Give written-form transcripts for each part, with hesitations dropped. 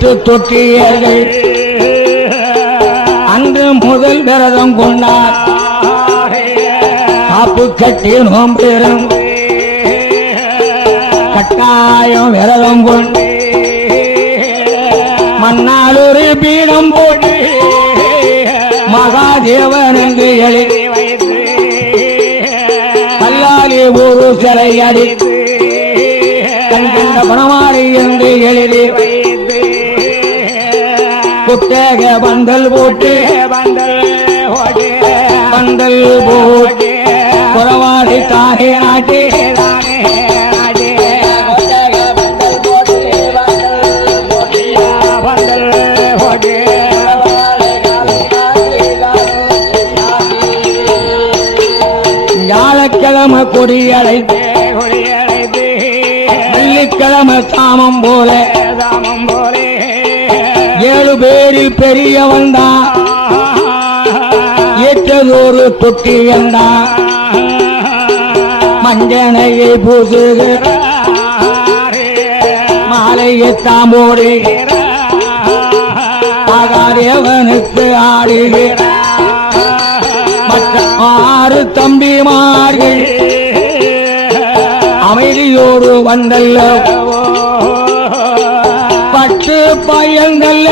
8 தொட்டியர்கள் அன்று முதல் விரதம் கொண்டார். காப்பு கட்டி நோம்பெறும் கட்டாயம் விரதம் கொண்டு மன்னாலூர் பீடம் போட்டு மகாதேவன் என்று எழுதி வைத்து கல்லாலி ஒரு சிலை அடித்து கண்கண்ட பணமாறி என்று எழுதி வைத்து குத்தக பந்தல் போட்டு பந்தல் போட்டு குறவாடி தானே நாட்டே வியாழக்கிழமை கொடியடைத்து வெள்ளிக்கிழமை சாமம் போல 7 பேரில் பெரியவன் தான் ஏற்றதொரு தொட்டி என்றான். மஞ்சனையை பூசுகிற மாலையை தாம்போடு ஆகாரியவனுக்கு ஆடுகிற மற்ற 6 தம்பிமார்கள் அமைதியோடு வந்தல்ல பட்டு பயந்தல்ல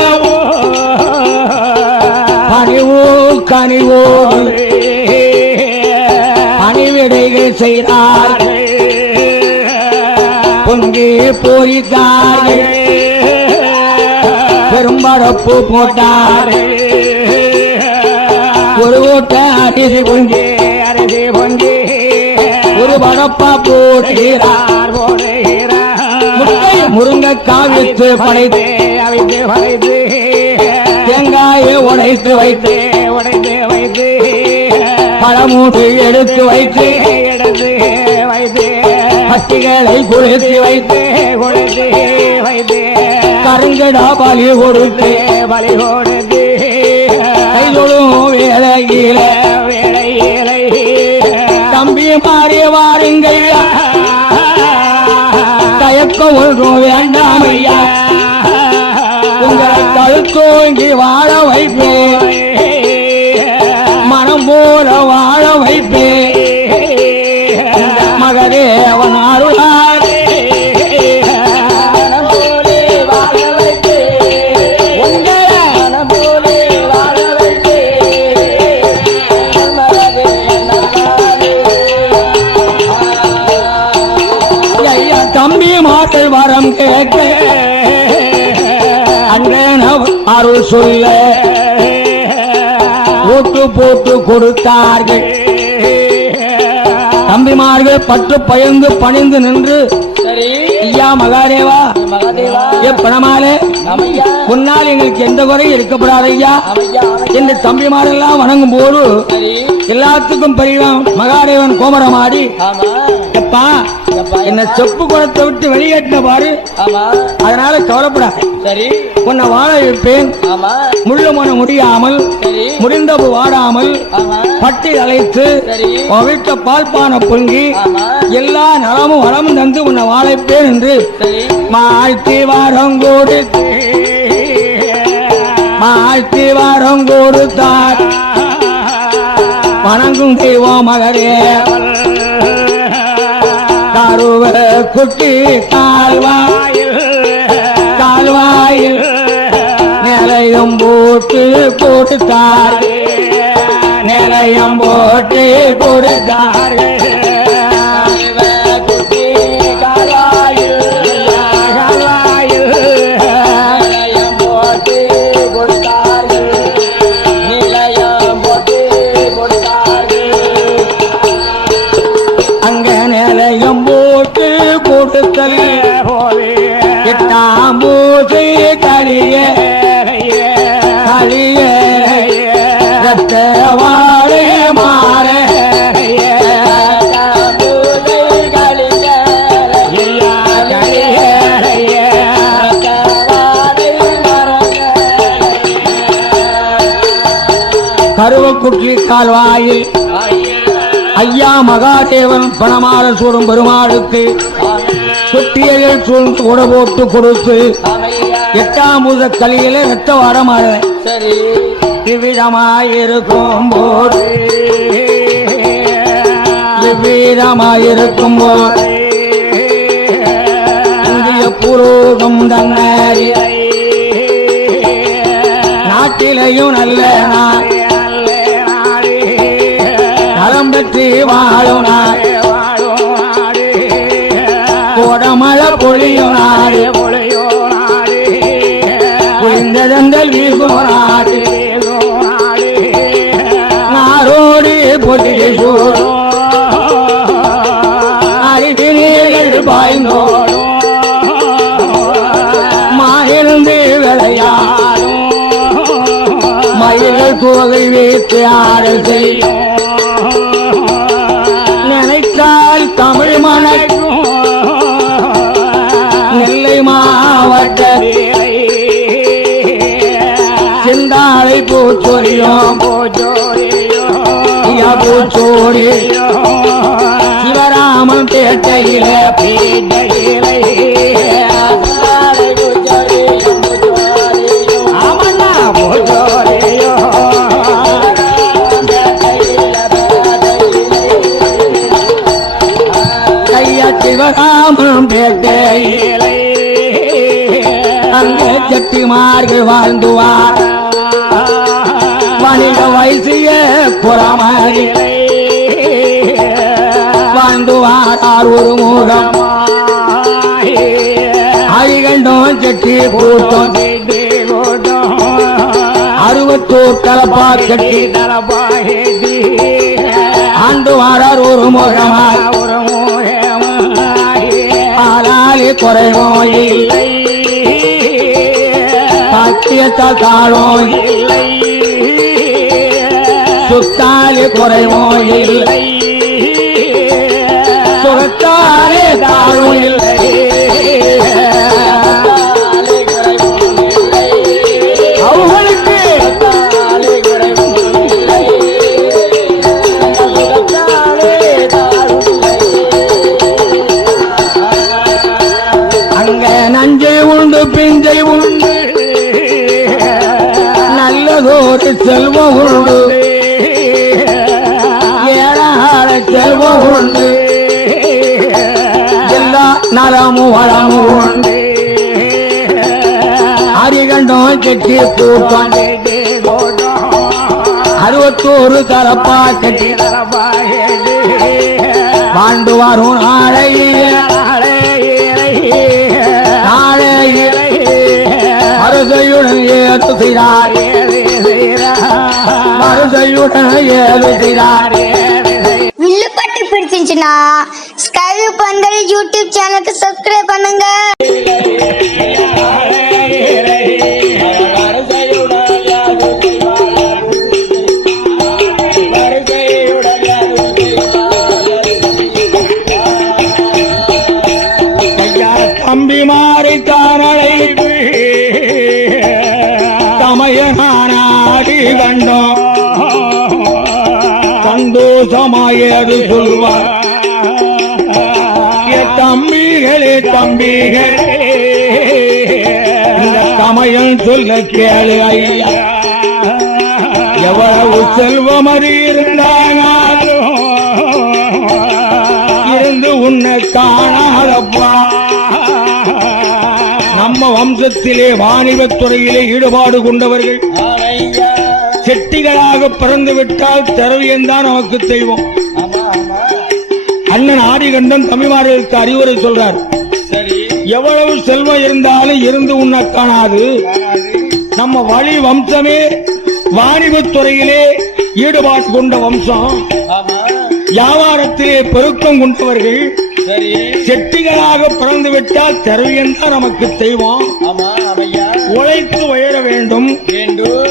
பணிவோ கனிவோடு பணிவிடைகள் செய்தார்கள். பொங்கி போயிட்டார்கள் பெரும்பரப்பு போட்டார்கள். ஒரு ஓட்ட அரிசி பொங்கி ஒரு பரப்பா போடுகிறார். முருங்கைக்காய் வித்து படைத்து தேங்காயை உடைத்து வைத்து பழமூட்டு எடுத்து வைத்து பட்டிகளை குளித்து வைத்து கருங்கடா பலி கொடுத்து கைதொழும் வேலையில தம்பி மாறி வாருங்கள் தயக்கம் ஒன்றும் வேண்டாம் ஐயா உங்களை கழுத்தோங்கி வாழ வைப்பேன் மனம் போல வாழ வைப்பேன் மகதேவன் அருளால் தம்பி மாக்கள் வரம் கேட்க அருள் சொல்ல ஓட்டு போட்டு கொடுத்தார்கள். தம்பிமார்கள் பற்று பயந்து பணிந்து நின்று ஐயா மகாதேவா பணமாலே உன்னால் எங்களுக்கு எந்த குறையும் இருக்கப்படாது ஐயா என்று தம்பிமாரெல்லாம் வணங்கும் போது எல்லாத்துக்கும் பெரியவன் மகாதேவன் கோமரமாடி எப்பா என்ன செப்பு குளத்தை விட்டு வெளியேற்றின பாரு அதனால கவலைப்படாது உன்னை வாழ வைப்பேன் முள்ளு மன முடியாமல் முடிந்தபு வாடாமல் பட்டி அழைத்து உன் வீட்டை பால்பான பொங்கி எல்லா நலமும் வளமும் தந்து உன்னை வாழைப்பேன் என்று மாழ்த்தி வாரம் கொடுத்தார். வணங்கும் தெய்வம் மகரே கருவ குட்டி கால்வாயில் நிலையம் போட்டு கொடுத்தார். நிலையம் போட்டு கொடுத்தார். அங்க நிலையம் போட்டு கொடுத்தல் எட்டாம் பூசை கழிய ரத்த வாழை மாற கருவக்குட்டி கால்வாயில் ஐயா மகாதேவன் பணமாற சூடும் பெருமாளுக்கு குட்டியைகள் சூழ்ந்து உட போட்டு கொடுத்து 8ஆம் பூத கலியில ரத்த வாடமாறு சரி இவ்விதமாயிருக்கும் போது இவ்விதமாயிருக்கும் போது இந்திய புரோகம் தன்னாரி நாட்டிலையும் நல்ல நலம் பெற்று வாழும் நாடு கோடமழை பொழியும் நாடு புரிந்ததங்கள் வீசும் நாடு நாரோடு பொட்டிகை சூடும் அருகினீர்கள் பாய்ந்தோடும் மாயிருந்து விளையாடும் மயில்கள் கோகை வைத்து ஆடல் செய்யும் நினைத்தால் தமிழ் மணக்கும் நெல்லை மாவட்ட சிந்தாளை பூச்சொரியும் பூச்சோடி சிவராமன் பேட்டையில சிவராமன் பேட்டையிலே அங்கே செட்டிமார்கள் வாழ்ந்துவார் வணிக வைசிய புறமரிலே வாழ்ந்துவார் ஒரு முகம் அரிகண்டோம் செட்டி கூட்டம் 64 தலப்பா கட்டி ஆண்டு வாரார் ஒரு முகமாய் ஆளாளி குறைவோ இல்லை பத்தியத்தால் தாழோ இல்லை சுத்தாலி குறைவோ இல்லை சுகத்தாலே தாழும் இல்லை அவர்களுக்கு அங்க நஞ்சை உண்டு பிஞ்சை உண்டு நல்லதோடு செல்வம் உண்டு ஏழாள செல்வம் உண்டு எல்லா நலமும் வளமும் உண்டு அரிகண்டோம் கெட்டி கூட்டம் 64 தலப்பா கட்டி வாழ்ந்து வரும் நாளையிலே மருதையுடன் ஏதுகிறார் மருதையுடன் ஏதுகிறார். வில்லுப்பட்டு பிடிச்சிருந்துச்சுன்னா ஸ்கைவி பந்தல் யூடியூப் சேனலுக்கு சப்ஸ்கிரைப் பண்ணுங்க. தம்பி மாறி தானடை தமையனாடி கண்டோம் சந்தோஷமாயது சொல்வார் தம்பிகளே தம்பிகளே இந்த தமையன் சொல்ல கேளு ஐயா எவ்வளவு செல்வமறி இருந்தாலும் இருந்து உன்னை காணாதப்பா. நம்ம வம்சத்திலே வாணிபத் துறையிலே ஈடுபாடு கொண்டவர்கள் செட்டிகளாக பிறந்து விட்டால் திரவியந்தான் நமக்கு தெய்வம். அண்ணன் ஆதிகண்டன் தமிழ்மார்களுக்கு அறிவுரை சொல்றார். எவ்வளவு செல்வம் இருந்தாலும் இருந்து உன்னை காணாது. நம்ம வழி வம்சமே வாணிபத் துறையிலே ஈடுபாடு கொண்ட வம்சம். வியாபாரத்திலே பெருக்கம் கொண்டவர்கள் செட்டிகளாக பிறந்து விட்டால் திரவியந்தான் நமக்கு தெய்வம். உழைத்து உயர வேண்டும்,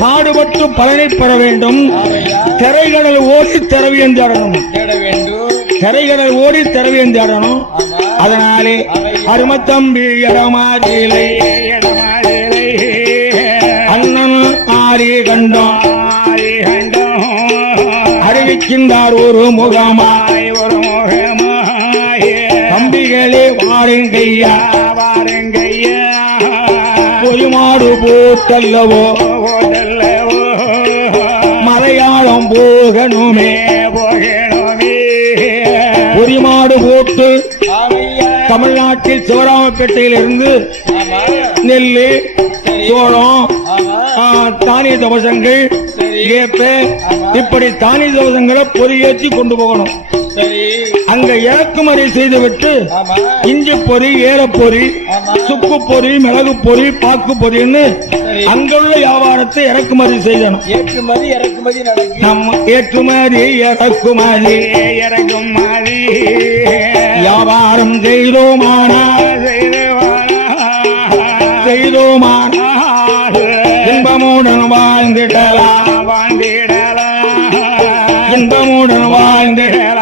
பாடுபட்டு பலனை பெற வேண்டும். திரைகடல் ஓடி திரவியந்தாடணும், திரைகடல் ஓடி திரவியந்தாடணும். அதனாலே அருமத்தம்பி இடமாதிலை அண்ணன் ஆரி கண்டோம் அறிவிக்கின்றார் ஒரு முகமாய் தம்பிகளே வாருங்கய்யா வாருங்கய்யா. ஒரு பொறிமாடு போட்டல்லவோ மலையாளம் போகணுமே பொறிமாடு போட்டு தமிழ்நாட்டில் சிவராமப்பேட்டையிலிருந்து நெல்லு சோளம் தானிய தவசங்கள் இப்படி தானிய தவசங்களை பொறியேற்றி கொண்டு போகணும். அங்க இறக்குமதி செய்துவிட்டு இஞ்சி பொறி, ஏலப்பொறி, சுக்கு பொறி, மிளகு பொறி, பாக்கு பொறின்னு அங்குள்ள வியாபாரத்தை இறக்குமதி செய்யணும். நம்ம ஏற்றுமதி இறக்குமதி வியாபாரம் செய்தோமானா இன்பமுடன் வாழ்ந்திடலாம் இன்பமுடன் வாழ்ந்திடலாம்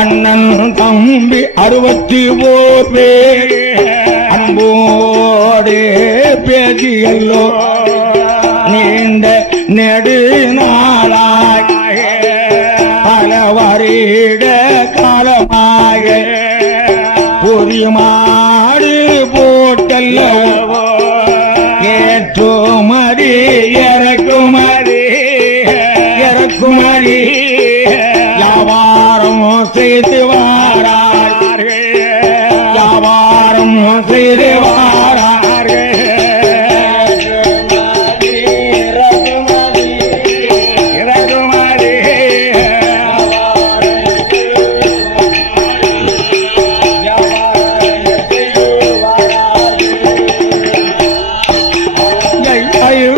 அண்ணன் தம்பி 64 பேர் அன்போடு பேசியல்லோ நீண்ட நெடு நாளாய் பல வருட காலமாக பொறிமாடு போட்டல்லோ ஏற்றுமதி இறக்குமதி வியாபாரம் செய்து வாரார்கள் வியாபாரம் செய்து வாரார்கள்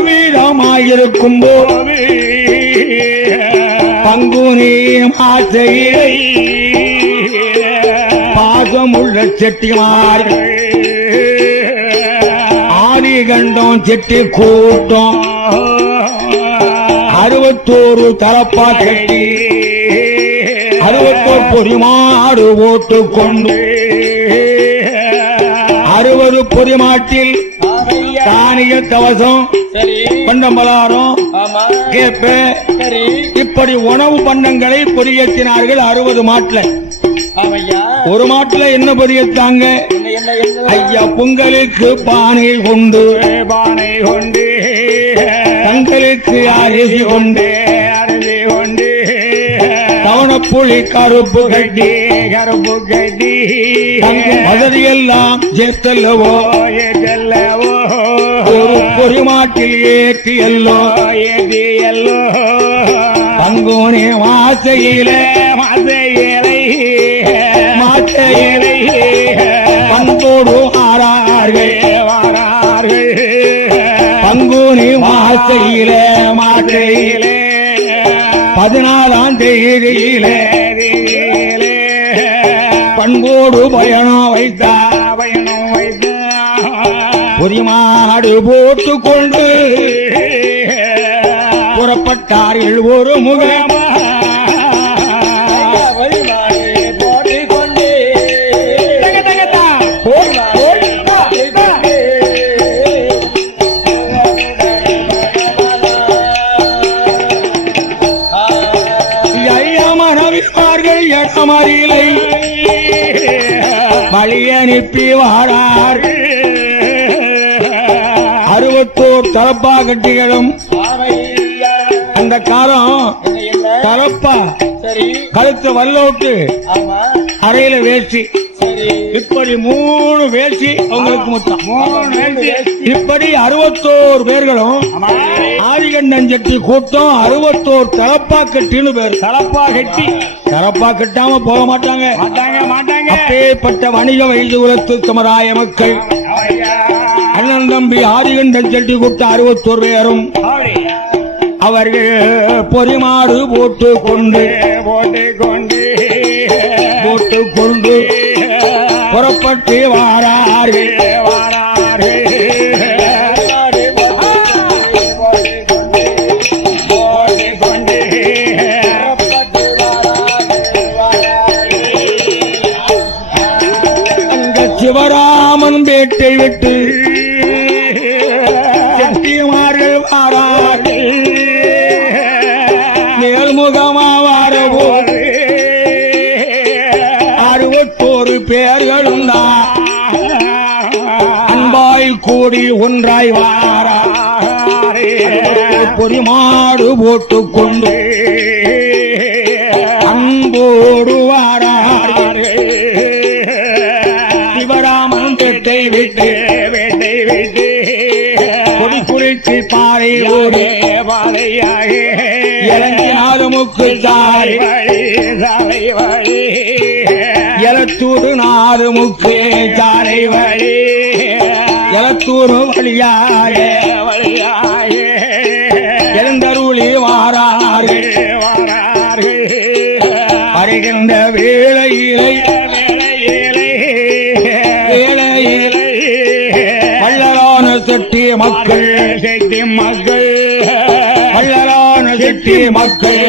வீரமாயிருக்கும் போது பங்குனி மாசையை பாசமுள்ள செட்டிமார்கள் ஆதிகண்டம் செட்டி கூட்டம் 61 தரப்பா கட்டி 61 பொறிமாடு போட்டு கொண்டு 60 பொறிமாட்டில் தானிய தவசம் பண்டம்பலாரம் கேப்ப இப்படி உணவு பண்டங்களை பொரியேற்றினார்கள் 60 மாட்டுல. ஒரு மாட்டுல என்ன பொரியத்தாங்க ஐயா பொங்கலுக்கு பானை கொண்டு தங்களுக்கு அரிசி கொண்டு தவணப்புளி கருப்பு கட்டி மதுரையெல்லாம் சேர்த்தல்லவோ ஒரு பொறிமாட்டில் ஏற்றியல்லோ பங்குனி மாசையிலே பண்போடு ஆறார்கள் பங்குனி மாசையிலே 14ஆம் தேதியிலே பண்போடு பயணம் வைத்தா பொறிமாடு போட்டு கொண்டு புறப்பட்டார்கள் ஒரு முகமா இடமறியலை வழி அனுப்பி வாரார்கள் 61 தலப்பா கட்டிகளும் அந்த காலம் தலப்பா கழுத்து வல்லோட்டு அறையில வேஷ்டி இப்படி 3 வேஷ்டி அவங்களுக்கு மொத்தம் இப்படி 61 பேர்களும் ஆதிகண்டன் செட்டி கூட்டம் 61 தலப்பா கட்டின்னு பேர் தலப்பா கட்டாம போக மாட்டாங்க அப்பேற்பட்ட வணிக வயது குலத்து சமுதாய மக்கள் அண்ணன் தம்பி ஆதிகண்டன் செட்டி கூட்டம் 61 பேரும் அவர்கள் பொறிமாடு போட்டு கொண்டு புறப்பட்டு வாரார்கள் அந்த சிவரா பேட்டை விட்டு செட்டிமார்கள் வாரார்கள் மேல்முகமா வாரபோது 61 பேர்களும் தான் அன்பாய் கூடி ஒன்றாய் வாரா பொறிமாடு போட்டுக்கொண்டு அன்போடு வாரார்கள் சிவராமன் பேட்டை விட்டு கொடி குறிச்சி பாறை ஓடி இறங்கினாறு முக்கு சாரி எலத்தூர் 4 முக்கு சாலை வழி எலத்தூர் வழியாக எழுந்தருளி வாரார்கள் வருகின்ற வேளையிலை வள்ளலான செட்டி மக்கள் வள்ளலான செட்டி மக்கள்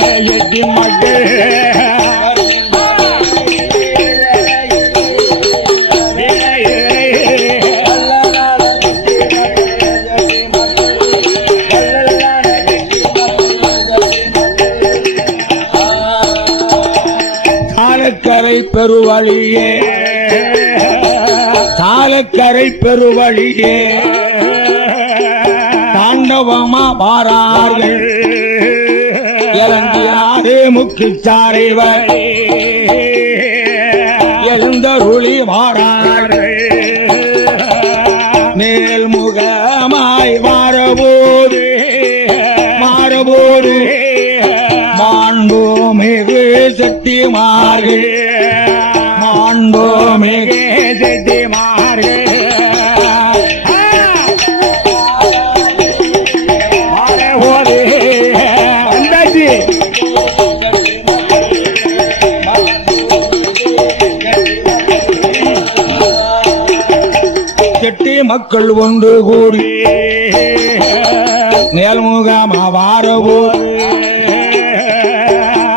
சாலக்கரை பெருவழியே சாலக்கரை பெருவழியே தாண்டவமா வாரார்கள் இறங்கியாறு முக்கிச்சாரை வழி எழுந்தருளி வாரார்கள் மேல்முகமாய் மாறபோது மாண்போமிகு செட்டிமார்கள் மாண்போமிகு செட்டிமார்கள் செட்டி மக்கள் ஒன்று கூடி மேல்முகமா வாரபோது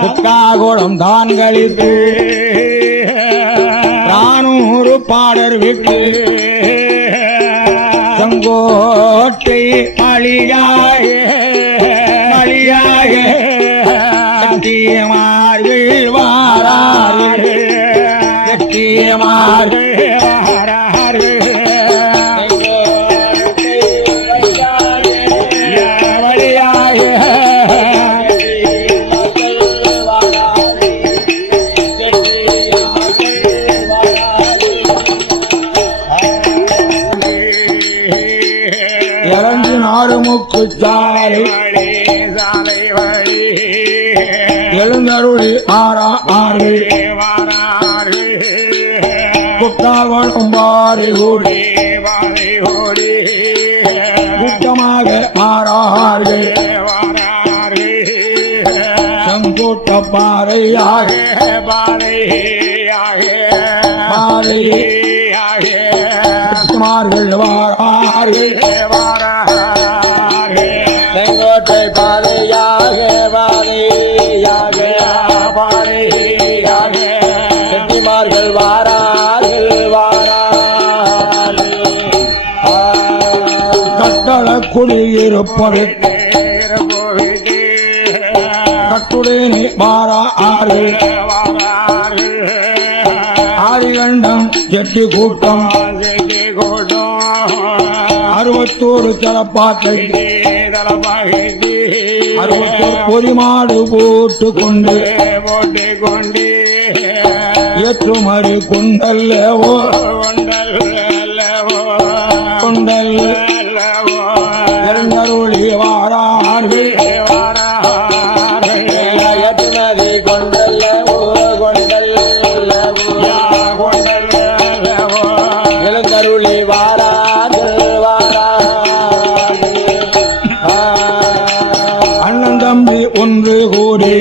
புக்காகுளம் தான் கழித்து 400 பாடர் விட்டு செங்கோட்டை மளிகாய செட்டிமார்கள் வாரார்கள் செட்டிமார்கள் முக்கு சாலை எழுந்தருளி ஆறார்கள் குட்டாவளம் பாரி கூடி கூட்டமாக ஆறார்கள் செங்கோட்ட பாறையாக குமார்கள் வாரார்கள் செங்கோட்டை பாதையாக செட்டிமார்கள் கட்டள குடியிருப்பது கட்டுடனே வாரார்கள் ஆதிகண்டம் செட்டி கூட்டம் 61 தலப்பாட்டை 61 பொறிமாடு போட்டுக்கொண்டு ஏற்றுமறி கொண்டல்லவோ எழுந்தருளி வாரார்கள் எழுந்தருளி அண்ணன் தம்பி ஒன்று கூடி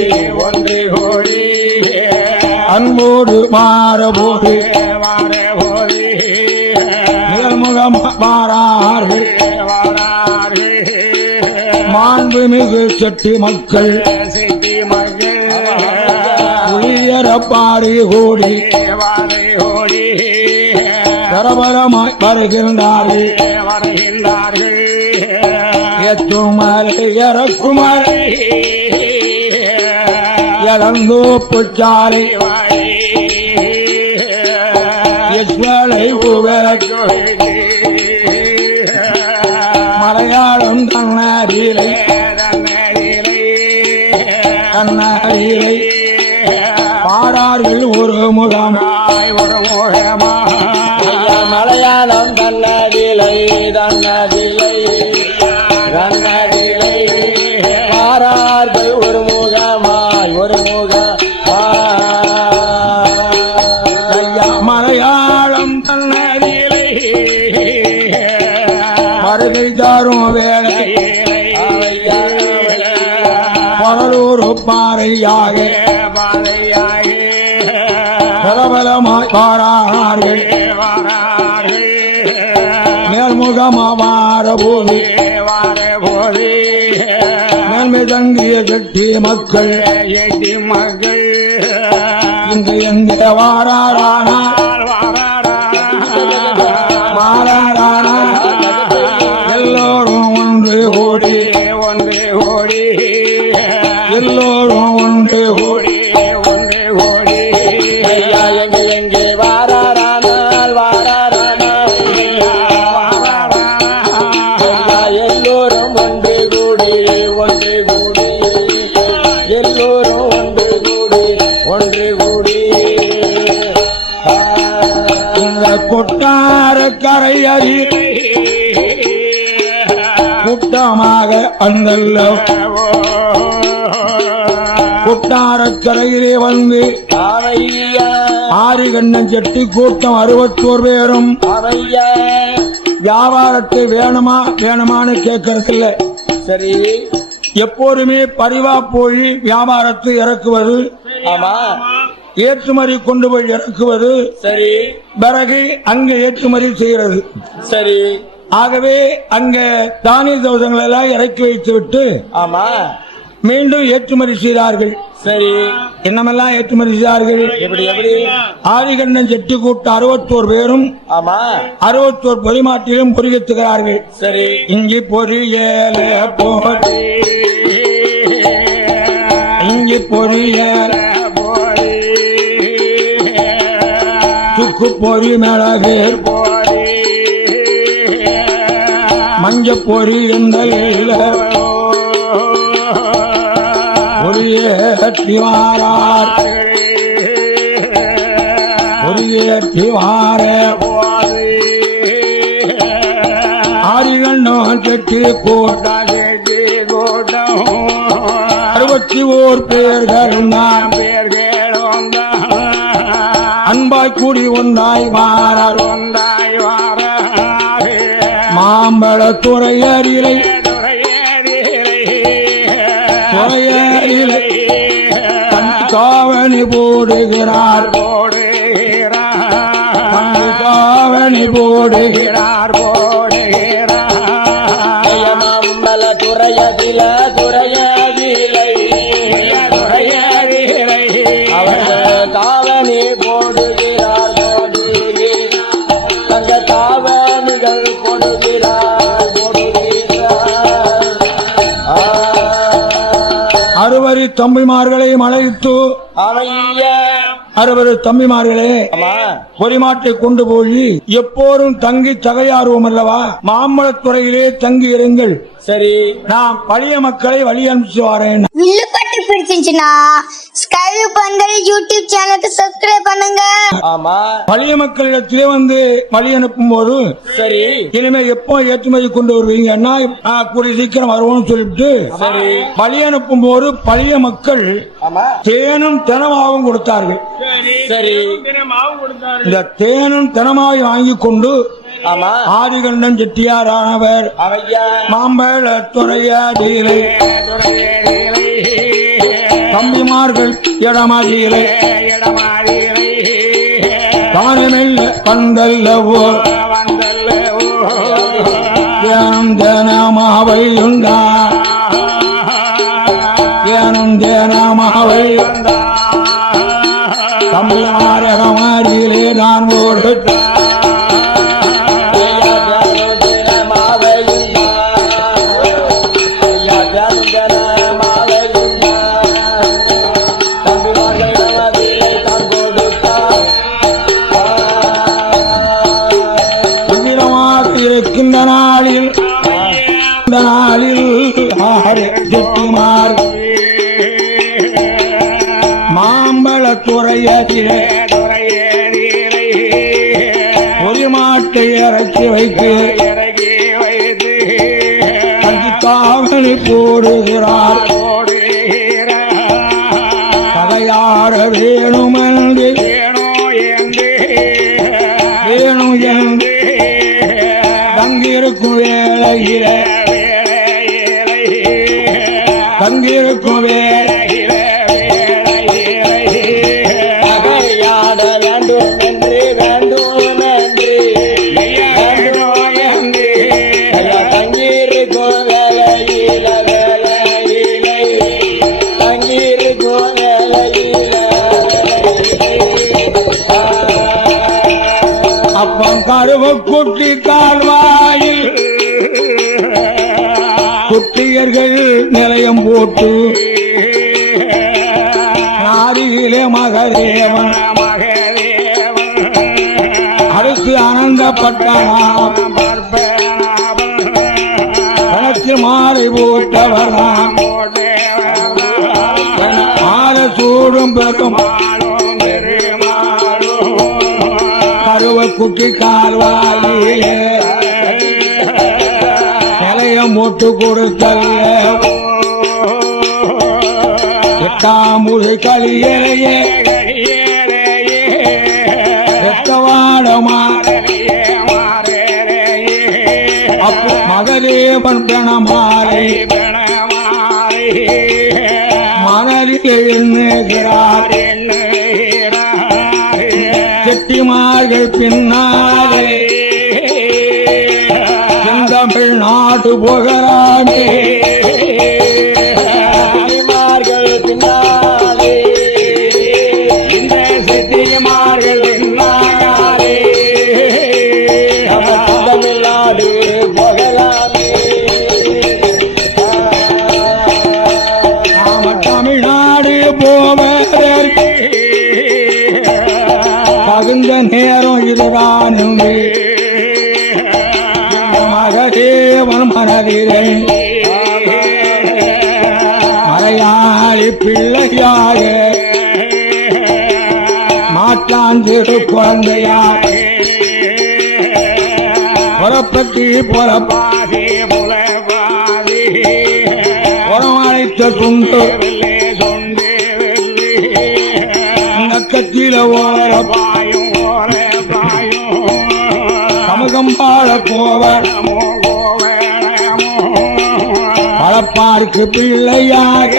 அன்போடு மாறபோது நிகழ்முகம் மாறார்கள் மாண்புமிகு செட்டி மக்கள் உயர பாரி கூடி பரபரமாய் வருகின்றார்கள் ஏற்றுமலை இறக்குமலை இழந்தோ புச்சாலை ஈஸ்வரை உவரக்கு மலையாளம் தன்னரிலை தன்னரிலை பாடார்கள் ஒரு முகமாய் ஒரு மலையாளம் தன்னதிலை தன்னதிலை தன்னதிலை பாரார்கள் ஒரு முகமாய் ஒரு மலையாளம் தன்னரிலை மருகை தாரும் வேலை பலூர் பாறையாக பலபலமாய் பாரார்கள் மேல்முகமாவார போது மேன்மை தங்கிய கட்டி மக்கள் இங்கு எங்கே வாராரானா மாறாரானா எல்லோரும் ஒன்று ஓடி எல்லோரும் ஒன்று ஓடி எங்கே வாராரானால் வாராரானால் எல்லோரும் ஒன்று கூடி எல்லோரும் ஒன்று கூடி இந்த கொட்டார கரையறில் கூட்டமாக வந்தல்ல கொட்டாரக்கரையிலே வந்து அவையா ஆரிகண்ணன் செட்டி கூட்டம் 61 பேரும் அவையா வியாபாரத்தை வேணுமான்னு கேட்கறதில்ல. சரி எப்போதுமே பரிவா போய் வியாபாரத்தை இறக்குவது, ஆமா ஏற்றுமதி கொண்டு போய் இறக்குவது, சரி பிறகு அங்க ஏற்றுமதி செய்யறது. சரி ஆகவே அங்க தானிய தோசங்களை எல்லாம் இறக்கி வைத்து விட்டு ஆமா மீண்டும் ஏற்றுமதி செய்தார்கள். சரி என்னமெல்லாம் ஏற்றுமதி செய்தார்கள்? எப்படி ஆதிகண்ணன் செட்டி கூட்ட 61 பேரும் ஆமா 61 பொறிமாட்டிலும் பொறிகத்துகிறார்கள். சரி இஞ்சி பொறியல போடி இஞ்சி பொறியல சுக்கு பொறி மிளகு மஞ்ச பொறி எந்தல்ல பொறியேற்றி வாரார் பொறியேற்றி வார ஆரிகண்ணன் செட்டி கூட்டம் 61 பேர்கள் அன்பாய் கூடி ஒன்றாய் வாரார் மாம்பழ துறையறிலை துறையறிலை காவணி போடுகிறார் காவணி போடுகிறார் மம்பல துறையதில துறையதிலை அவர்கள் காவணி போடுகிறார் தங்க காவணிகள் போடுகிறார் 60 தம்பிமார்களையும் அழைத்து அவையா 60 தம்பிமார்களே பொறிமாட்டை கொண்டு போய் எப்போதும் தங்கி தகையாறுவோம் அல்லவா, மாம்பழத்துறையிலே தங்கி இருங்கள். சரி நான் பழைய மக்களை வழி அனுப்பிச்சு வரேன். வில்லுப்பட்டு பிடிச்சிருந்துச்சுன்னா ஸ்கைவியூ பண்கள் யூடியூப் சேனலுக்கு சப்ஸ்கிரைப் பண்ணுங்க. ஆமா பழைய மக்களிடத்திலே வந்து வழி அனுப்பும் போது சரி இனிமே எப்போ ஏற்றுமதி கொண்டு வருவீங்கன்னா கூடிய சீக்கிரம் வருவோம்னு சொல்லிட்டு சரி வழி அனுப்பும் போது பழைய மக்கள் ஆமா தேனும் தினமாவும் கொடுத்தார்கள். சரி இந்த தேனும் தினமாவை வாங்கி கொண்டு ஆமா ஆதிகண்டன் செட்டியாரானவர் அவையா மாம்பழ துறையாடியிலே தம்பிமார்கள் இடமாடியிலே கவனமெல்ல வந்தல்லவோ தினம் தினமாவை உண்டா தினம் தினமாவை தம்பிமாரிலே நான் ஓடு அந்த நாளில் ஆறு செட்டிமார் மாம்பழத்துறையதிலே ஒரு மாட்டை இறக்கி வைத்து காவலி போடுகிறார். கதையாட வேணுமென்று வேணும் என்று தங்கியிருக்கும் வேளையில தங்கியிருக்கும் வேளையில கதையாட வேண்டும் என்று வேண்டும் என்று தங்கியிருக்கும் வேலையில வேலையிலை தங்கியிருக்கும் வேலையில அப்பம் கருவ குட்டி கால்வாயில் குட்டியர்கள் நிலையம் போட்டு நாரியிலே மகதேவன் அடுத்து ஆனந்தப்பட்டான். கணத்தில் மாலை போட்டவர் ஆற சூடும் பெரும் கருவ குட்டி கால்வாயிலே நிலையம் போட்டு கொடுத்தல்ல எட்டாமுறை களியறையே அப்போ மகதேவன் பிரணமாலை மனதில் எண்ணுகிறார். செட்டிமார்கள் பின்னாலே செந்தமிழ்நாடு புகழாமே பின்னாலே இந்த செட்டிமார்கள் பின்னாலே தமிழ்நாடு புகழாமே நாம தமிழ்நாடு போவதற்கு தகுந்த நேரம் இதுதான் என்று மகதேவன் மனதிலே மலையாளி பிள்ளையாக மாற்றாந்திரு குழந்தையாக புறப்பட்டி புறமழைத்த சுண்டு நக்கத்தில ஓரப்பாயும் சமூகம்பாழ போவர் பழப்பாருக்கு பிள்ளையாக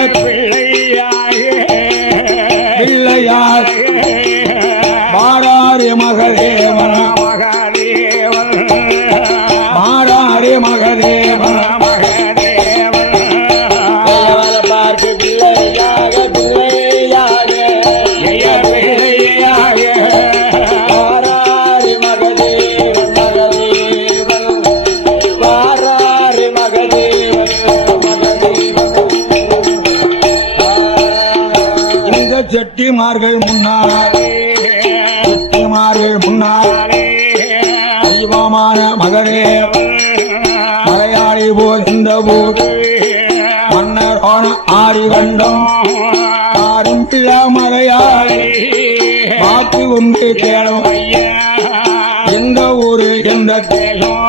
பிள்ளையாக மாறாரி மகதேவன் மாறாரி மகதேவன் பார்க்கு பிள்ளையாக பிள்ளையாக வாராரி மகதேவன் மகதேவன் வாராரி மகதேவன் இந்த செட்டிமார்கள் முன்னாலே செட்டிமார்கள் முன்னாலே தெய்வமான மகதேவன் மலையாளி போல் இந்த போது மன்னரான ஆரி கண்டம் ஆரும் பிள்ளா மலையாளி பார்த்து கொண்டு கேளும் எந்த ஊரு எந்த தேகம்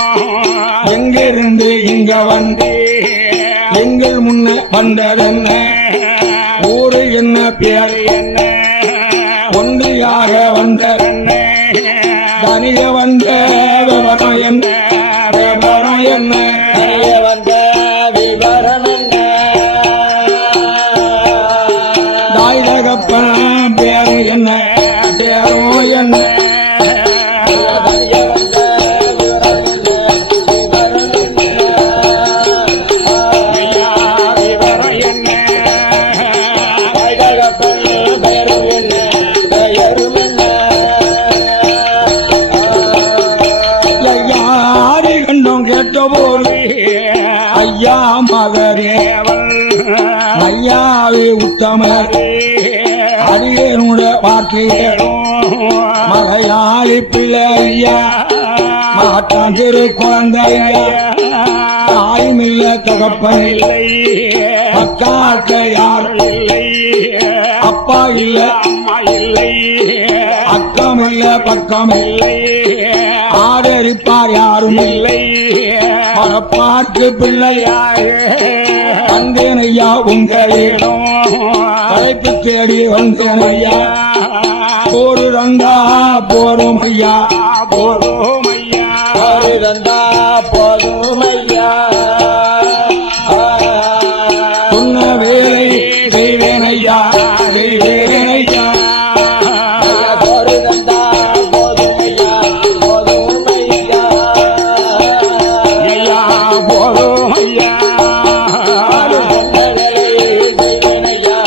எங்கிருந்து இங்க வந்து எங்கள் முன்ன வந்ததென்ன ஊரு என்ன பேர் என்ன ஒன்றியாக வந்ததென்ன தனிய வந்த விவரம் என்ன விவரம் என்ன வந்த விவரம் என்ன தாய் தகப்பன் பேரும் என்ன பேரும் என்ன யாரை கண்டோம் கேட்டபோது ஐயா மகதேவன் ஐயாவே உத்தமர் அடியனுடைய வார்த்தையே மலையாளி பிள்ளை ஐயா மாட்டான் திரு குழந்தை ஐயா தாயும் இல்ல தகப்பன் இல்லை பக்காட்ட யார் இல்லை அப்பா இல்ல அம்மா இல்லை அக்கம் இல்ல பக்கம் இல்லை ஆதரிப்பார் யாரும் இல்லை மனப்பார்க்கு பிள்ளையாக வந்தேன் ஐயா உங்களிடம் தலைப்பு தேடி வந்தேன் ஐயா போரு தந்தா போரும் ஐயா போரும் ஐயா ஒரு தந்தா போதும் ஐயா சொன்ன வேலை செய்வேன் ஐயா செய்வேன் ஐயா ஒரு தந்தா போதும் ஐயா போதும் ஐயா ஐயா போரும் ஐயா செய்வேன் ஐயா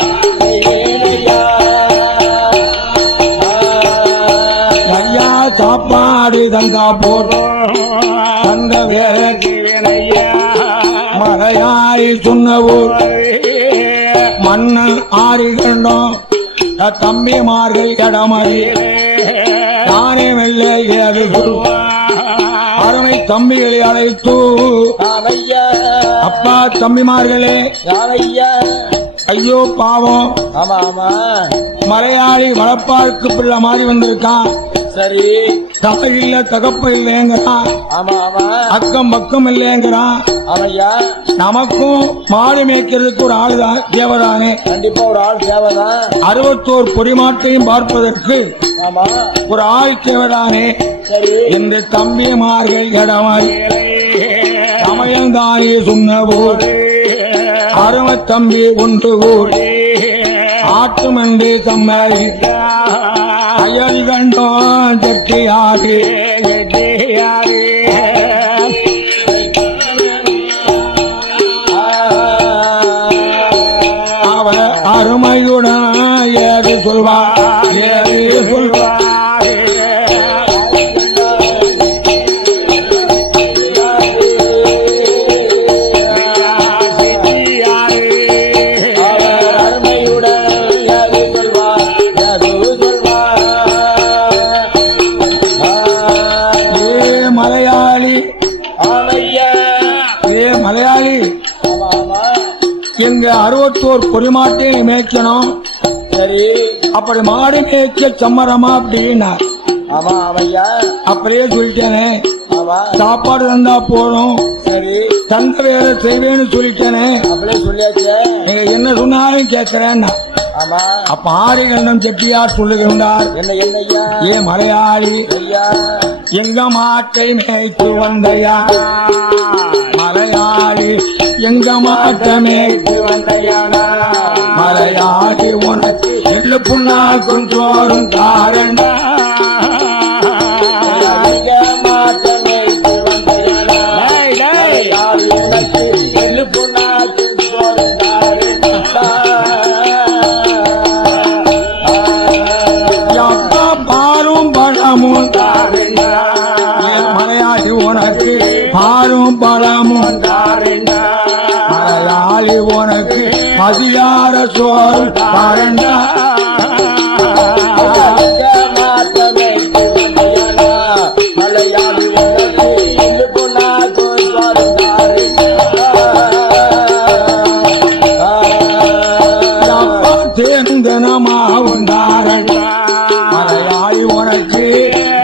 செய்வேன் ஐயா ஐயா சாப்பாடு தந்தா போதும் தந்த வேலை ஐயா மலையாய் சொன்ன ஊர் மன்னன் ஆறு கண்டோம் தம்பிமார்கள் கடமறி தானே வெள்ள ஏது அருமை தம்பிகளை அழைத்து ஐயா அப்பா தம்பிமார்களே ஐயா ஐயோ பாவம் ஆமா ஆமா மலையாளி வளப்பாருக்கு பிள்ளை மாறி வந்திருக்கான் சரி தாய் இல்ல தகப்ப இல்லைங்கிறான் ஆமா ஆமா அக்கம் பக்கம் இல்லைங்கிறான் ஆமையா நமக்கும் மாடு மேய்க்கிறதுக்கு ஒரு ஆளுதான் தேவதானே கண்டிப்பா ஒரு ஆள் தேவைதான் 61 பொறிமாட்டையும் பார்ப்பதற்கு ஆமா ஒரு ஆள் தேவதானே சரி இந்த தம்பிமார்கள் இடமாய் சமயம்தானே சொன்னபோது அருமை தம்பி ஒன்று கூடி ஆட்டும் என்று தம்மை அயல் கண்டோம் செட்டியாறு அவர் அருமையுடன் ஏது சொல்வார் ஏது சொல்வார் மலையாளி எங்க 61 பொறிமாட்டையும் மேய்க்கணும் சரி அப்படி மாடு மேய்க்க சம்மரமா அப்படின்னா ஆமா ஆமையா அப்படியே சொல்லிட்டேனே ஆமா சாப்பாடு தந்தா போதும் சரி தந்த வேலை செய்வேன்னு சொல்லிட்டேனே அப்படியே சொல்லியாச்சே நீங்க என்ன சொன்னாலும் கேட்கிறேன்னா ஆமா அப்ப ஆரிகண்டம் செட்டியார் சொல்லுகின்றார் என்ன என்னய்யா ஏ மலையாளி ஐயா எங்க மாட்டை மேய்த்து வந்தையா மலையாளி எங்க மாட்டை மேய்த்து வந்தையானா மலையாளி உனக்கு எள்ளு புண்ணாக்கும் சோறும் காரண்டா மாட்டமே எனக்கு எள்ளு புண்ணாக்கு பாலும் பழமும் மலையாளி உனக்கு பாலும் பழமும் மலையாளி உனக்கு மதியார சோறு காரண்டா மாட்டமே மலையாளி உனக்கு எள்ளு புண்ணாக்கு தேனுங்கனமா உண்டாரண்டா மலையாளி உனக்கு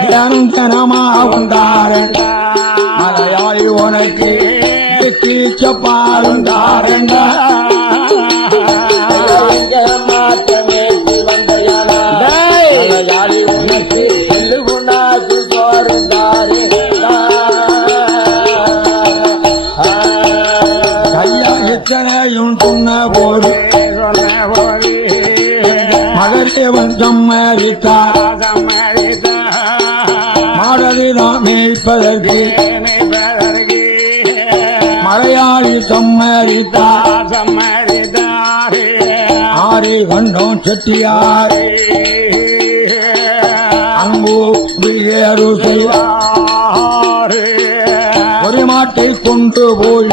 தேனுங்கனமா உண்டாரண்டா மலையாளி உனக்கு பாருண்டாரண்டா மாட்டமே வந்தையானா மலையாளி உனக்கு எள்ளு புண்ணாக்கு சோறுந்தாரு கையா இத்தனையும் சொன்ன போது மகதேவன் சம்மதித்தார் மாடலிதான் மேய்ப்பதற்கு மலையாளி சம்மதித்தார் ஆறு கண்டோம் செட்டியார் அன்பு ஏறு செய்தார் ஒரு மாட்டை கொண்டு போய்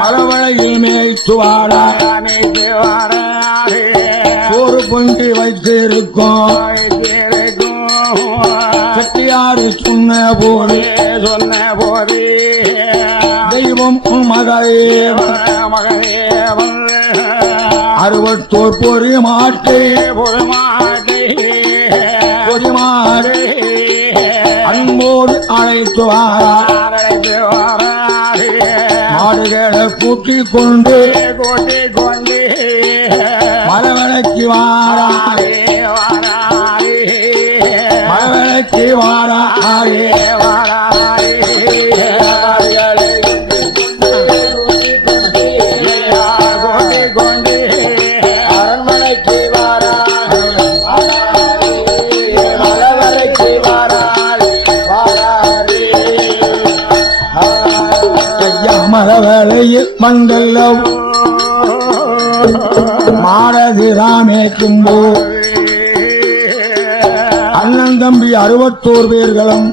மரவளையில் மேய்த்து வாடா கொண்டு வைத்திருக்கோம் செட்டியாரு சொன்ன போது தெய்வம் மகதேவன் அறுபத்தோர் பொறி மாட்டை அன்போடு அழைத்து மாடுகளை கூட்டிக் கொண்டு மலவளைக்கு மலவளைக்கு அரண்மனைக்கு மலவளையில் மண்டலம் மாடதி ராமே கும்பு அண்ணன் தம்பி 61 பேர்களும்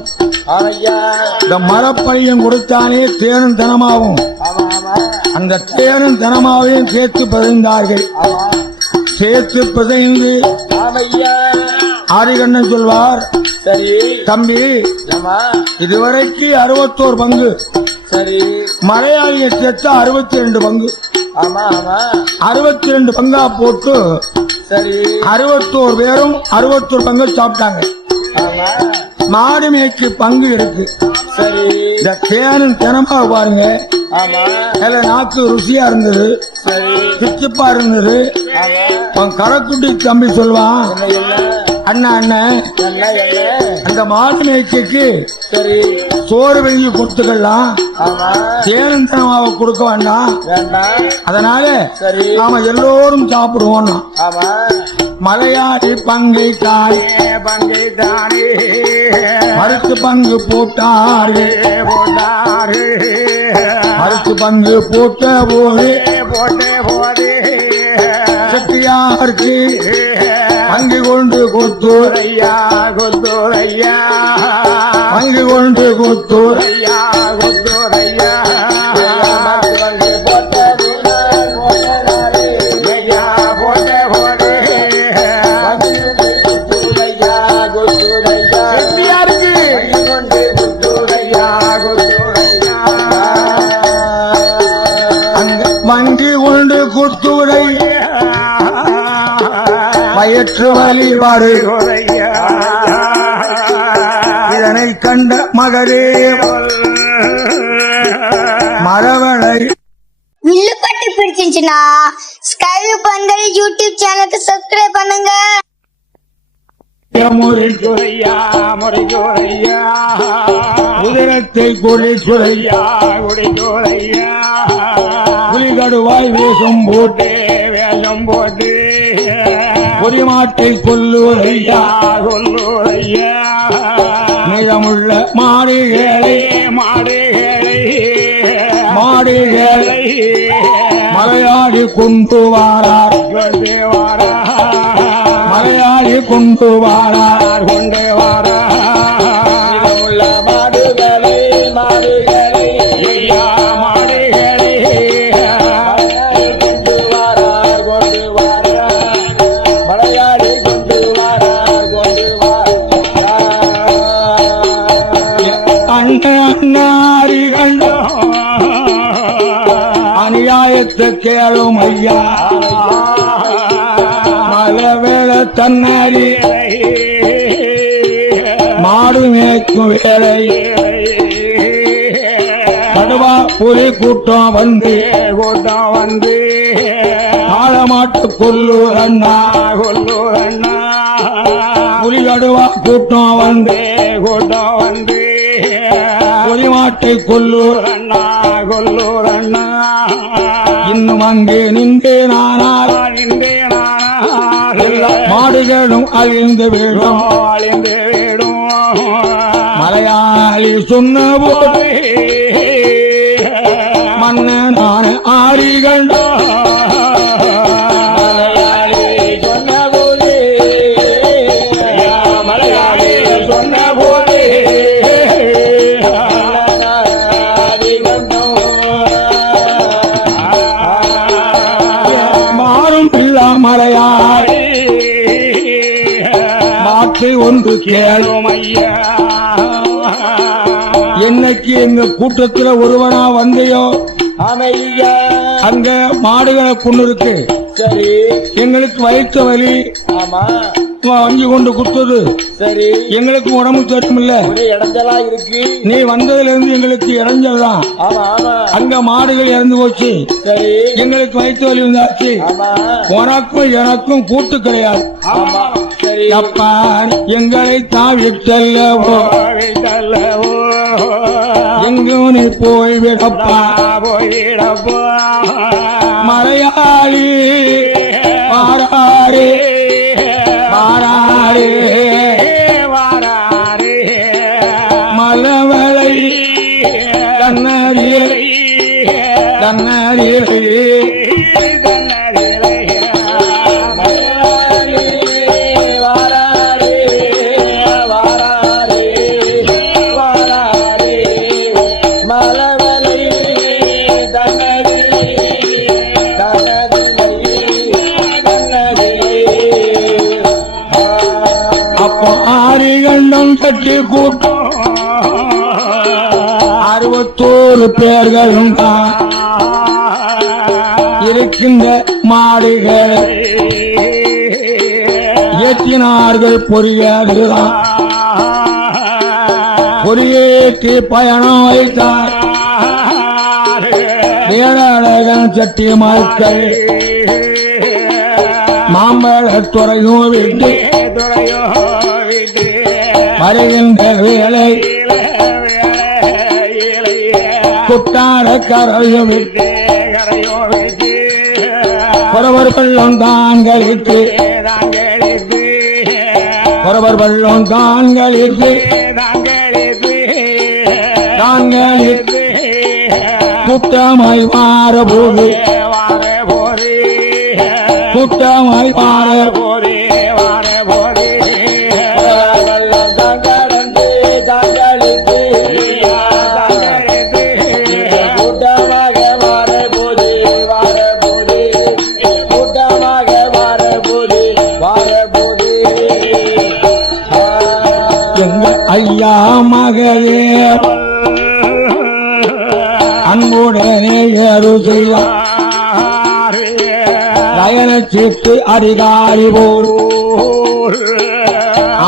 இந்த மரப்பையும் கொடுத்தானே தேனும் தனமாவும் அந்த தேனும் தனமாவையும் சேர்த்து பிதைந்தார்கள். சேர்த்து பிதைந்து ஆரிகண்ணன் சொல்வார், சரி தம்பி இதுவரைக்கு 61 பங்கு, சரி மலையாளியை சேர்த்து 62 பங்கு, ஆமா ஆமா 62 பங்கா போட்டு சரி 61 பேரும் 61 பங்கு சாப்பிட்டாங்க. ஆமா மாடு மேய்க்கு பங்கு இருக்கு. சரி இந்த தேனும் தினமா பாருங்க, ஆமா அதுல நாக்கு ருசியா இருந்தது, சரி பிச்சுப்பா இருந்தது. ஆமா அவன் கரக்குட்டி தம்பி சொல்வான், அண்ணா அண்ணன் என்ன என்ன அந்த மாடு மேய்க்கு சரி சோறு வெங்கி கொடுத்துக்கலாம், ஆமா தேனும் தினமாவை கொடுக்க வேண்டாம், வேண்டாம் அதனால சரி நாம எல்லோரும் சாப்பிடுவோம். ஆமா மலையாளி பங்கை காய் பங்கை தானே மறுத்து பங்கு போட்டாரு, மறுத்து பங்கு போட்ட போது போட்டே செட்டியாருக்கு பங்கு கொண்டு கொத்தூர் கொத்தூரையா பங்கு கொண்டு கொத்தூர் கொத்தூரையா வங்கி கொண்டு குத்துரை வயிற்று வலி வரு இதனை கண்ட மகளே மரவளை வில்லுப்பட்டு பிடிச்சிருந்துச்சுன்னா ஸ்கைவு பந்தல் யூடியூப் சேனலுக்கு சப்ஸ்கிரைப் பண்ணுங்க. முறையா உதிரத்தை கொலை சுரையா குடிக்கோரையா புலிகடுவாய் வேஷம் போட்டு வேஷம் போட்டு பொறிமாட்டை கொல்லுவதையா கொல்லூரையா மீதமுள்ள மாடுகளை மாடுகளை மலையாடி கொண்டு வாரார் மலையாடி கொண்டு வாரார் கொண்டு வாரமுள்ள மாடுகளை ஐயா மாடுகளை கொண்டு வாரார் மலையாடி கொண்டு வாரார் அண்ணாரி கண்டோ அநியாயத்தை கேளும் ஐயா மலவேள தன்னாரி மாடு மேய்க்கும் வேலை கடுவா புலி கூட்டம் வந்து காளமாட்டு கொல்லூர் அண்ணா புலி கடுவா கூட்டம் வந்து புலிமாட்டை கொல்லூர் கொல்லூரண்ணா இன்னும் அங்கே நின்றே நானால் மாடுகளும் அழிந்து விடும் அழிந்து விடும் மலையாளி சொன்ன போது மன்னனான ஆரிகண்டோ சொன்ன போது மலையாளி சொன்ன போது மாறும் பிள்ளா மலையாளி ஒன்று கேளு. கேளும் ஐயா. என்னைக்கு எங்க கூட்டத்துல ஒருவனா வந்தையோ அமையா. அங்க மாடுகளை கொண்டு இருக்கு. சரி. எங்களுக்கு வயிற்று வலி ஆமா. வங்கி கொண்டு குத்துது. சரி. எங்களுக்கு உடம்பு சரியில்ல. ஒரே இடஞ்சலா இருக்கு. நீ வந்ததுல இருந்து எங்களுக்கு இறஞ்சல் தான். ஆமா ஆமா. அங்க மாடுகள் இறந்து போச்சு. சரி. எங்களுக்கு வயிற்று வலி வந்தாச்சு. ஆமா. உனக்கும் எனக்கும் கூட்டு கிடையாது. ஆமா. சரி. அப்பா எங்களை தாவிட்டல்லவோ விட்டல்லவோ எங்கும் நீ போய்விடப்பா. போயிடப்போ மலையாளி மாறாரே மாறாரே வாராரே மலவளை கண்ணறியை கண்ணறியை அப்போ ஆரிகண்டம் கட்டி கூட்டம் 61 பேர்களும் தான் இருக்கின்ற மாடுகள் ஏற்றினார்கள். பொறியாடுதான் பொறியேற்றி பயணம் வைத்தார். வேளாளர்கள் சட்டி மக்கள் மாம்பழத்துறையும் விட்டு வருகின்ற வேலை குட்டார கரையும் விட்டு பொறவர் பள்ளம் தான்களிட்டு பொறவர் பள்ளம் தான்களிட்டு தான்களிட்டு கூட்டமாய் மாறபோது கூட்டமாய் மாற எங்க ஐயா மகளே அன்புடனே ஏறு செய்வார். லயன சீட்டு அதிகாரி போல்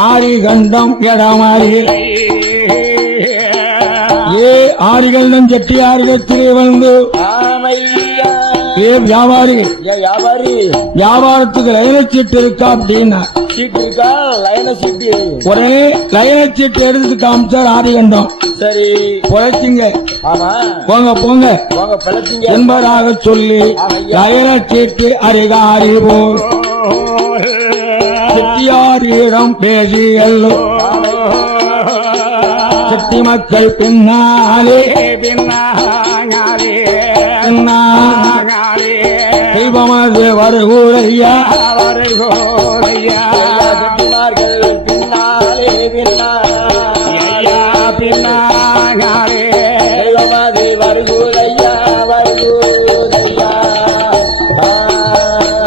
ஆரிகண்டம் இடமாறில் ஏ ஆரிகண்டம் செட்டியாரிடத்திலே வந்து ஏ வியாபாரி வியாபாரத்துக்கு லைன சீட்டு இருக்கா அப்படின்னா உடனே லைன சீட்டு எடுத்து காமிச்சார் ஆரிகண்டம். சரி. பொழைச்சிங்க போங்க போங்க என்பதாக சொல்லி லைன சீட்டு அதிகாரி போல் செட்டியாரிடம் பேசியல்லோ செட்டி மக்கள் பின்னாலே தெய்வமது வருகூரையா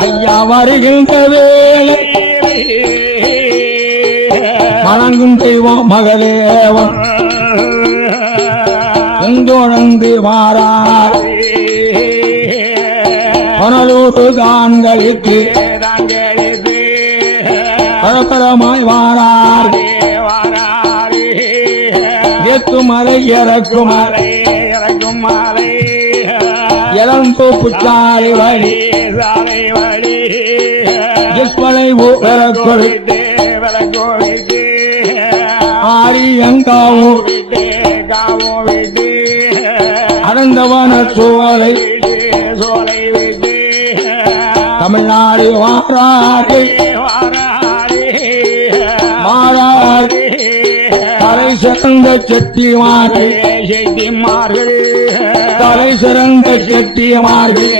ஐயா வருகின்ற வேலை வணங்கும் தெய்வம் மகளேவன் எங்கொழந்து மாறார் பனலூர் தான்களுக்கு பரபரமாய் வாரார். ஏற்றுமலை இறக்குமலை இளந்தோப்பு சாலை வழி வளைவு விளக்கொழிட்டு ஆரியங்காவும் அடந்தவன சோலை தமிழ்நாடு வாராறு மாறாறு தலை சிறந்த செட்டிமார்கள் தலை சிறந்த செட்டிமார்கள்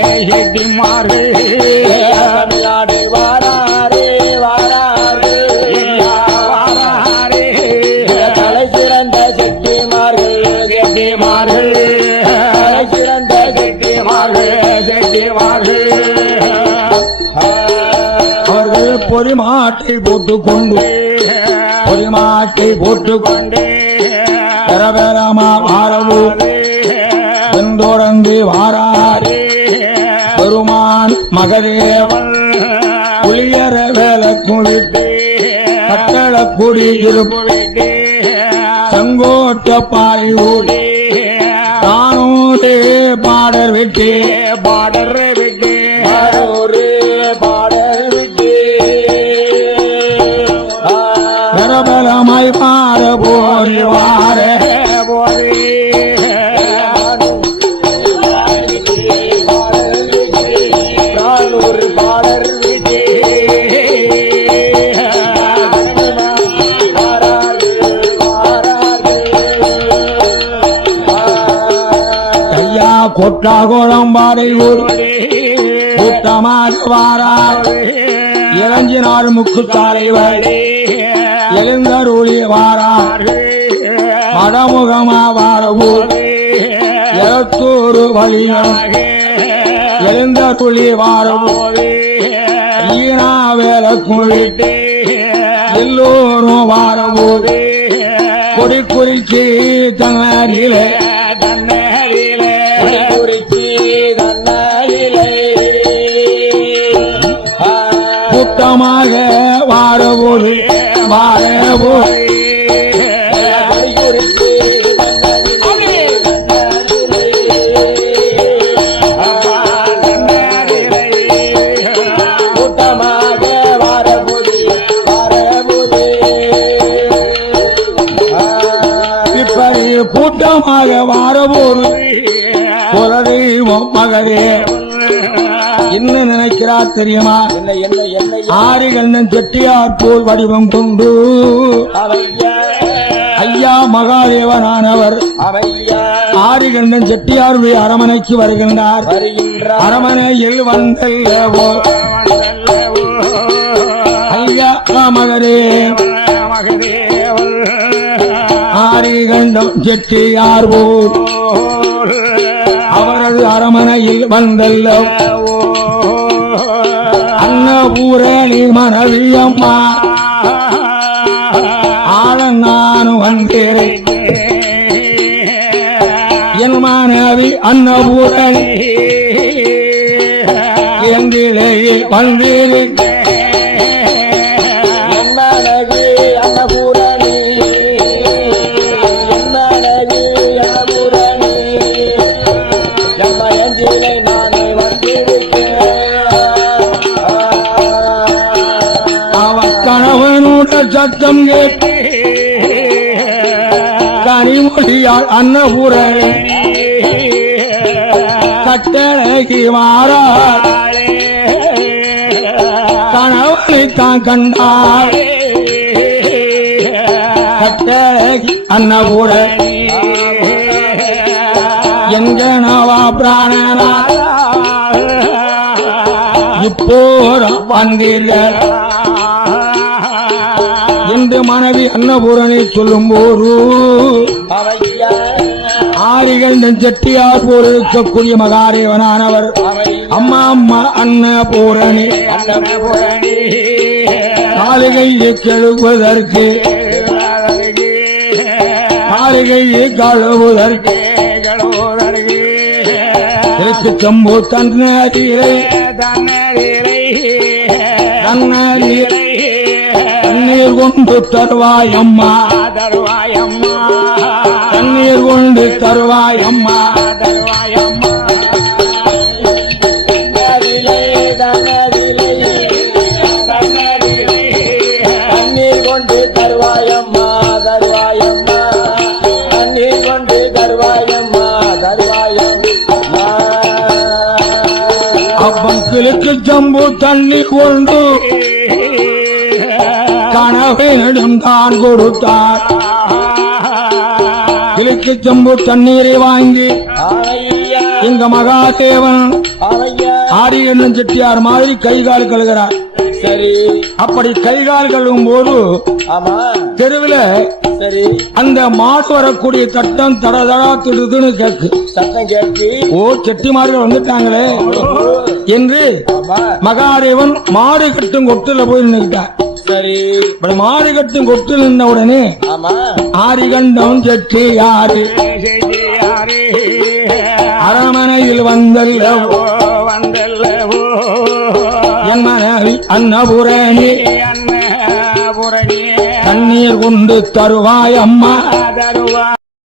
தமிழ்நாடு வாராரே வாராரே தலை சிறந்த செட்டிமார்கள் தலை சிறந்த செட்டிமார்கள் அவர்கள் பொறிமாட்டை போட்டுக் கொண்டு பொறிமாட்டை போட்டுக்கொண்டு பெறபெறமா வாரவு வெந்தோரந்து வாராரே பெருமான் மகதேவன் புலியர வேலக்கும் விட்டு கட்டளக்குடி இருப்பு செங்கோட்ட பாய் ஊடி தானூரே பாடர் விட்டு பாடர் விட்டு ஒரு பாடர் விட்டு பரபலமாய் பாட போரி வார ஒரு பாடர் விட்டு கையா கொட்டாகோளம் பாறை ஊர் கூட்டமாக வாரார் இளஞ்சினார் முக்கு தலைவர் எழுந்தருளி வாரார் மடமுகமா வாரவூர் எழுத்தூர் வழியாக எழுந்தருளி வாரவூர் ஈனா வேலக்கும் விட்டு எல்லோரும் வாரவூர் கொடி குறிச்சி தன்னாரிலே கூட்டமாக வாரவூர் வாரவூர் இப்படி கூட்டமாக வாரவூர் குலதெய்வம் மகதே என்ன நினைக்கிறார் தெரியுமா? ஆரிகண்ணன் செட்டியார் போல் வடிவம் கொண்டு ஐயா மகாதேவனானவர் ஆரிகண்ணன் செட்டியாருடைய அரமனைக்கு வருகின்றார். அரமனையில் வந்தல்லவோ ஐயா மகதே ஆரிகண்டம் செட்டியார் போல் அவரது அரமனையில் வந்தல்லவோ அன்னபூரணி மனைவியம்மா ஆழங்கானு வந்தேரே என் மனைவி அன்னபூரணி எங்கிலேயே வந்தேரே சத்தம் கேட்டு கனிமொழியால் அன்னபூரணி கட்டளைக்கு மாறார் கணவனை தான் கண்டார் கட்டளைக்கு அன்னபூரணி எங்க நவா பிராணனா இப்போது வந்தீர்கள் என்று மனைவி அன்னபூரணி சொல்லும் போது ஆரிகண்டன் செட்டியார் போல் இருக்கக்கூடிய மகாதேவனானவர் அம்மா அம்மா அன்னபூரணி காலிகையை கழுவுவதற்கு காலிகையை கழுவுவதற்கு சம்பு தன்னீரை தண்ணீர் கொண்டு தருவாயம்மா தண்ணீர் கொண்டு தருவாயம்மா தண்ணீர் கொண்டு தருவாயம்மா தருவாயம்மா தண்ணீர் கொண்டு தருவாயம்மா தருவாயம்மா அப்பன் கிழக்கு சம்பு தண்ணீர் கொண்டு கணவனிடம் தான் கொடுத்தார். கிழக்கு செம்பு தண்ணீரை வாங்கி இந்த மகாதேவன் ஆரியண்ணன் செட்டியார் மாதிரி கைகால் கழுகிறார். சரி, அப்படி கைகால் கழுவும் போது தெருவில் அந்த மாட்டு வரக்கூடிய சட்டம் தடதடா திடுதுன்னு கேக்கு சத்தம் கேட்டு ஓ செட்டிமார்கள் வந்துட்டாங்களே என்று ஆமா மகாதேவன் மாடு கட்டும் கொட்டுல போய் நின்றுட்டார். சரி இப்படி மாடு கட்டும் கொட்டு நின்ற உடனே ஆமா ஆரிகண்டம் செட்டி யாரு அரமனையில் வந்தல்லவோ என் மனைவி அன்னபுரணி தண்ணீர் கொண்டு தருவாய் அம்மா